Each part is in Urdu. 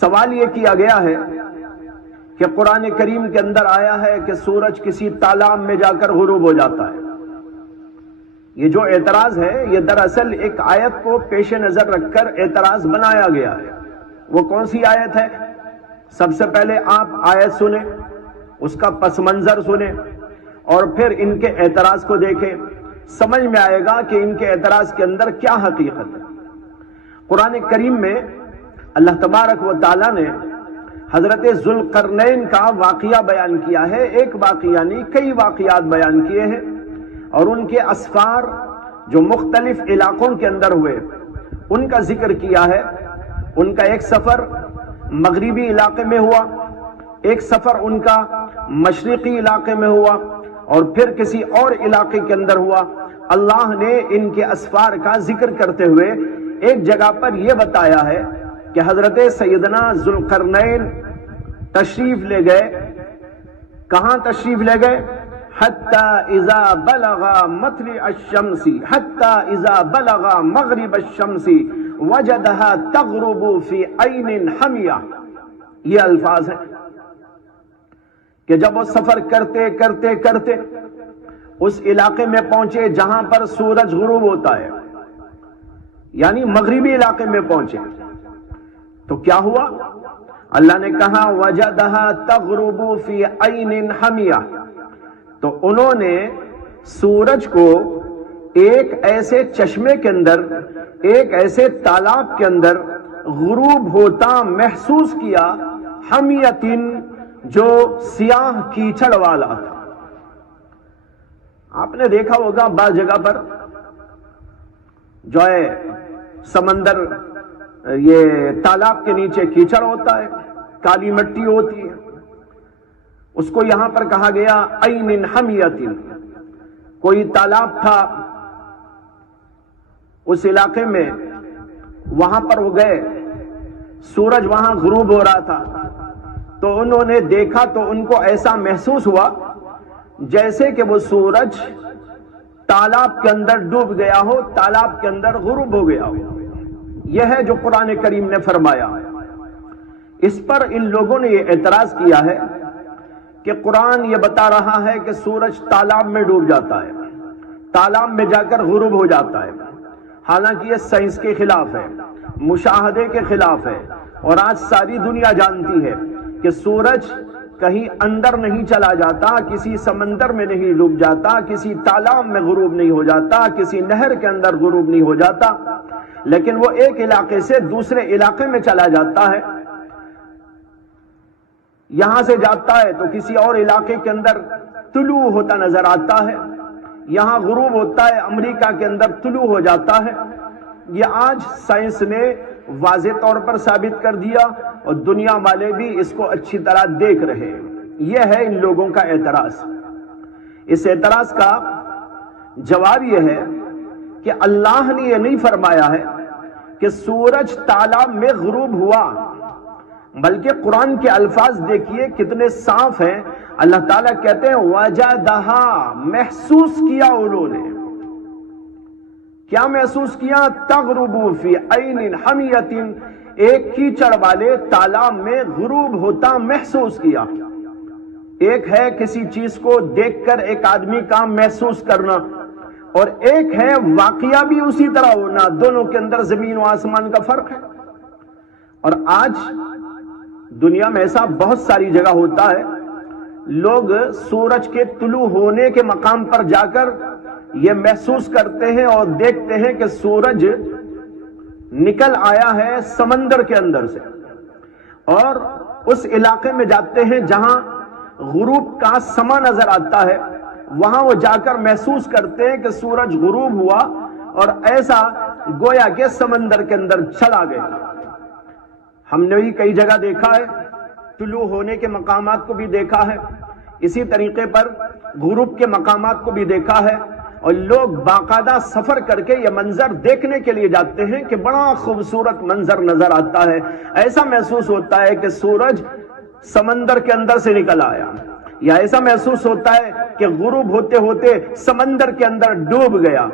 سوال یہ کیا گیا ہے کہ قرآن کریم کے اندر آیا ہے کہ سورج کسی تالاب میں جا کر غروب ہو جاتا ہے۔ یہ جو اعتراض ہے یہ دراصل ایک آیت کو پیش نظر رکھ کر اعتراض بنایا گیا ہے۔ وہ کون سی آیت ہے؟ سب سے پہلے آپ آیت سنیں، اس کا پس منظر سنیں اور پھر ان کے اعتراض کو دیکھیں، سمجھ میں آئے گا کہ ان کے اعتراض کے اندر کیا حقیقت ہے۔ قرآن کریم میں اللہ تبارک و تعالیٰ نے حضرت ذوالقرنین کا واقعہ بیان کیا ہے۔ ایک واقعہ نہیں، کئی واقعات بیان کیے ہیں، اور ان کے اسفار جو مختلف علاقوں کے اندر ہوئے ان کا ذکر کیا ہے۔ ان کا ایک سفر مغربی علاقے میں ہوا، ایک سفر ان کا مشرقی علاقے میں ہوا، اور پھر کسی اور علاقے کے اندر ہوا۔ اللہ نے ان کے اسفار کا ذکر کرتے ہوئے ایک جگہ پر یہ بتایا ہے کہ حضرت سیدنا ذوالقرنین تشریف لے گئے۔ کہاں تشریف لے گئے؟ حتی اذا بلغ مطلع الشمس حتی اذا بلغ مغرب الشمس وجدها تغرب فی عین حمیہ۔ یہ الفاظ ہیں کہ جب وہ سفر کرتے کرتے کرتے اس علاقے میں پہنچے جہاں پر سورج غروب ہوتا ہے، یعنی مغربی علاقے میں پہنچے، تو کیا ہوا؟ اللہ نے کہا وجدها تغرب فی عین حمیہ، تو انہوں نے سورج کو ایک ایسے چشمے کے اندر، ایک ایسے تالاب کے اندر غروب ہوتا محسوس کیا، حمیتن، جو سیاہ کیچڑ والا تھا۔ آپ نے دیکھا ہوگا بعض جگہ پر جو ہے سمندر، یہ تالاب کے نیچے کیچڑ ہوتا ہے، کالی مٹی ہوتی ہے، اس کو یہاں پر کہا گیا عین حمیتن۔ کوئی تالاب تھا اس علاقے میں، وہاں پر وہ گئے، سورج وہاں غروب ہو رہا تھا، تو انہوں نے دیکھا تو ان کو ایسا محسوس ہوا جیسے کہ وہ سورج تالاب کے اندر ڈوب گیا ہو، تالاب کے اندر غروب ہو گیا ہو۔ یہ ہے جو قرآن کریم نے فرمایا۔ اس پر ان لوگوں نے یہ اعتراض کیا ہے کہ قرآن یہ بتا رہا ہے کہ سورج تالاب میں ڈوب جاتا ہے، تالاب میں جا کر غروب ہو جاتا ہے، حالانکہ یہ سائنس کے خلاف ہے، مشاہدے کے خلاف ہے، اور آج ساری دنیا جانتی ہے کہ سورج کہیں اندر نہیں چلا جاتا، کسی سمندر میں نہیں ڈوب جاتا، کسی تالاب میں غروب نہیں ہو جاتا، کسی نہر کے اندر غروب نہیں ہو جاتا، لیکن وہ ایک علاقے سے دوسرے علاقے میں چلا جاتا ہے۔ یہاں سے جاتا ہے تو کسی اور علاقے کے اندر طلوع ہوتا نظر آتا ہے، یہاں غروب ہوتا ہے، امریکہ کے اندر طلوع ہو جاتا ہے۔ یہ آج سائنس نے واضح طور پر ثابت کر دیا، اور دنیا والے بھی اس کو اچھی طرح دیکھ رہے ہیں۔ یہ ہے ان لوگوں کا اعتراض۔ اس اعتراض کا جواب یہ ہے کہ اللہ نے یہ نہیں فرمایا ہے کہ سورج تالاب میں غروب ہوا، بلکہ قرآن کے الفاظ دیکھیے کتنے صاف ہیں۔ اللہ تعالیٰ کہتے ہیں وجدہا، محسوس کیا انہوں نے۔ کیا محسوس کیا؟ تغرب فی عین حمیۃ، ایک کیچڑ والے تالاب میں غروب ہوتا محسوس کیا۔ ایک ہے کسی چیز کو دیکھ کر ایک آدمی کا محسوس کرنا، اور ایک ہے واقعہ بھی اسی طرح ہونا۔ دونوں کے اندر زمین و آسمان کا فرق ہے۔ اور آج دنیا میں ایسا بہت ساری جگہ ہوتا ہے، لوگ سورج کے طلوع ہونے کے مقام پر جا کر یہ محسوس کرتے ہیں اور دیکھتے ہیں کہ سورج نکل آیا ہے سمندر کے اندر سے، اور اس علاقے میں جاتے ہیں جہاں غروب کا سما نظر آتا ہے، وہاں وہ جا کر محسوس کرتے ہیں کہ سورج غروب ہوا، اور ایسا گویا کہ سمندر کے اندر چلا گیا۔ ہم نے بھی کئی جگہ دیکھا ہے، طلوع ہونے کے مقامات کو بھی دیکھا ہے، اسی طریقے پر غروب کے مقامات کو بھی دیکھا ہے، اور لوگ باقاعدہ سفر کر کے یہ منظر دیکھنے کے لیے جاتے ہیں کہ بڑا خوبصورت منظر نظر آتا ہے۔ ایسا محسوس ہوتا ہے کہ سورج سمندر کے اندر سے نکل آیا، یا ایسا محسوس ہوتا ہے کہ غروب ہوتے ہوتے سمندر کے اندر ڈوب گیا۔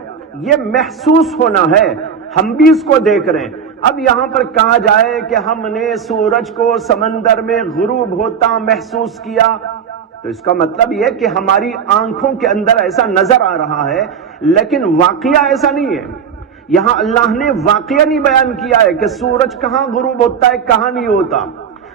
یہ محسوس ہونا ہے، ہم بھی اس کو دیکھ رہے ہیں، اب یہاں پر کہا جائے کہ ہم نے سورج کو سمندر میں غروب ہوتا محسوس کیا، تو اس کا مطلب یہ کہ ہماری آنکھوں کے اندر ایسا نظر آ رہا ہے، لیکن واقعہ ایسا نہیں ہے۔ یہاں اللہ نے واقعہ نہیں بیان کیا ہے کہ سورج کہاں غروب ہوتا ہے کہاں نہیں ہوتا،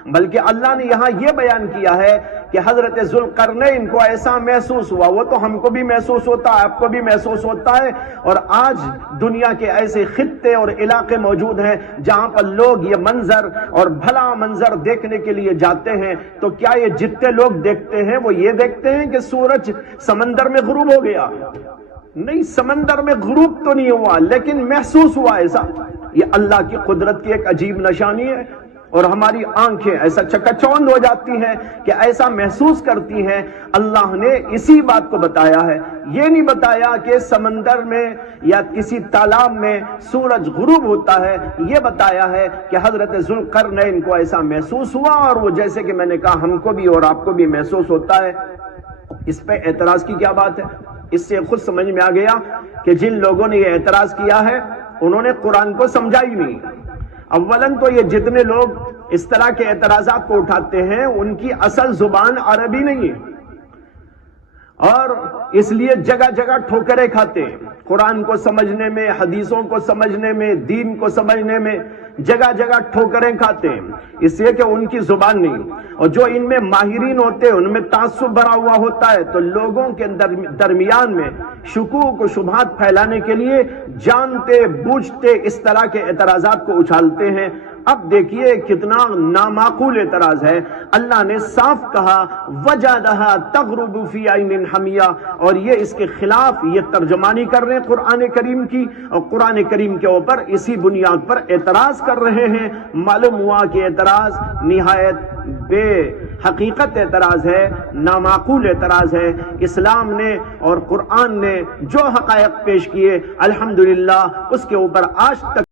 بلکہ اللہ نے یہاں یہ بیان کیا ہے کہ حضرت ذوالقرنین کو ایسا محسوس ہوا۔ وہ تو ہم کو بھی محسوس ہوتا ہے، آپ کو بھی محسوس ہوتا ہے، اور آج دنیا کے ایسے خطے اور علاقے موجود ہیں جہاں پر لوگ یہ منظر اور بھلا منظر دیکھنے کے لیے جاتے ہیں۔ تو کیا یہ جتنے لوگ دیکھتے ہیں وہ یہ دیکھتے ہیں کہ سورج سمندر میں غروب ہو گیا؟ نہیں، سمندر میں غروب تو نہیں ہوا، لیکن محسوس ہوا ایسا۔ یہ اللہ کی قدرت کی ایک عجیب نشانی ہے، اور ہماری آنکھیں ایسا چکا چوند ہو جاتی ہیں کہ ایسا محسوس کرتی ہیں۔ اللہ نے اسی بات کو بتایا ہے، یہ نہیں بتایا کہ سمندر میں یا کسی تالاب میں سورج غروب ہوتا ہے، یہ بتایا ہے کہ حضرت ذوالقرنین کو ایسا محسوس ہوا، اور وہ جیسے کہ میں نے کہا ہم کو بھی اور آپ کو بھی محسوس ہوتا ہے۔ اس پہ اعتراض کی کیا بات ہے؟ اس سے خود سمجھ میں آ گیا کہ جن لوگوں نے یہ اعتراض کیا ہے انہوں نے قرآن کو سمجھا ہی نہیں۔ اولاً تو یہ جتنے لوگ اس طرح کے اعتراضات کو اٹھاتے ہیں ان کی اصل زبان عربی نہیں ہے، اور اس لیے جگہ جگہ ٹھوکریں کھاتے ہیں قرآن کو سمجھنے میں، حدیثوں کو سمجھنے میں، دین کو سمجھنے میں جگہ جگہ ٹھوکریں کھاتے ہیں، اس لیے کہ ان کی زبان نہیں، اور جو ان میں ماہرین ہوتے ہیں ان میں تعصب بھرا ہوا ہوتا ہے، تو لوگوں کے درمیان میں شکوک و شبہات پھیلانے کے لیے جانتے بوجھتے اس طرح کے اعتراضات کو اچھالتے ہیں۔ اب دیکھیے کتنا نامعقول اعتراض ہے۔ اللہ نے صاف کہا وَجَدَهَا تَغْرُبُ فِي عَيْنٍ حَمِيَّةٍ، اور یہ اس کے خلاف یہ ترجمانی کر رہے ہیں قرآن کریم کی، اور قرآن کریم کے اوپر اسی بنیاد پر اعتراض کر رہے ہیں۔ معلوم ہوا کہ اعتراض نہایت بے حقیقت اعتراض ہے، نامعقول اعتراض ہے۔ اسلام نے اور قرآن نے جو حقائق پیش کیے الحمدللہ اس کے اوپر آج تک